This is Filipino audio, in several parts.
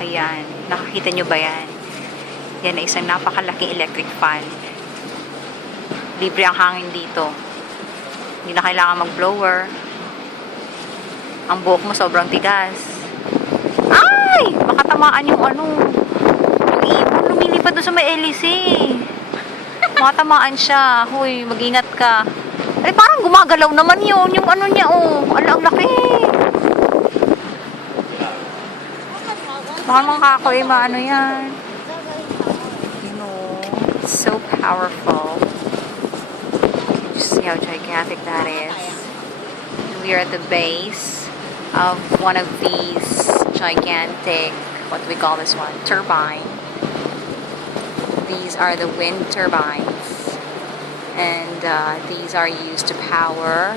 Ayan, nakakita nyo ba yan? Yan ay isang napakalaking electric fan. Libre ang hangin dito. Hindi na kailangan mag-blower. Ang buhok mo sobrang tigas. Ay! Baka tamaan yung ano. Yung ibon lumilipad doon sa may LEC. Baka tamaan siya. Huy, mag-ingat ka. Ay, parang gumagalaw naman yun. Yung ano niya, oh. Ala, ang laki. Baka mga kakoy, maano yan. You know, so powerful. Just see how gigantic that is. We are at the base of one of these gigantic, what do we call this one? Turbine. These are the wind turbines. And these are used to power,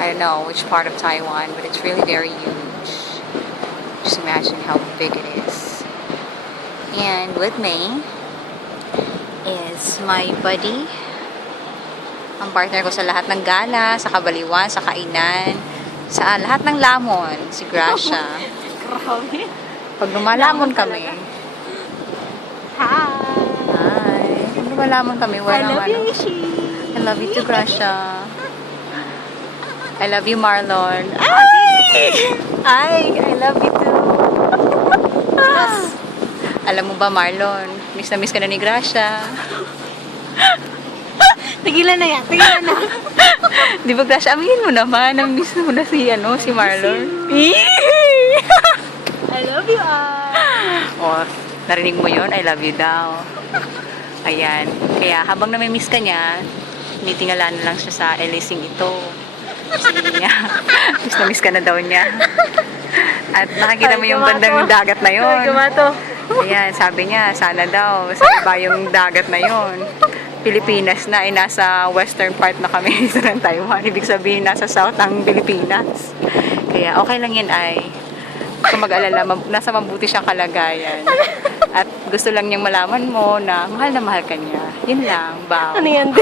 I don't know which part of Taiwan, but it's really very huge. Just imagine how big it is. And with me is my buddy. Ang partner ko sa lahat ng gala, sa kabaliwan, sa kainan, sa lahat ng lamon, si Gracia. Grabe. Pag lumalamon kami, Hi. pag lumalamon kami, I walang love you, ano. Ishi. I love you too, Gracia. I love you, Marlon. Ay! I love you too. Alam mo ba, Marlon, miss na miss ka na ni Gracia. Tigilan na yan. Tigilan na. Di ba, Gracia, aminin mo naman, na-miss mo na si Marlon. I love you, Oh, narinig mo yun? I love you daw. Ayan. Kaya habang namimiss ka niya, tinitingala na lang siya sa LEC ito. Sabi niya, miss na miss ka na daw niya. At nakikita mo yung bandang dagat na yun. Gumato. Ayan, sabi niya, sana daw, sa iba yung dagat na yun. Pilipinas na, nasa western part na kami dito ng Taiwan. Ibig sabihin, nasa south ang Pilipinas. Kaya okay lang yun ay, kung mag-alala, nasa mabuti siyang kalagayan. At gusto lang niyang malaman mo na mahal ka niya. Yun lang, bow. Ano yan?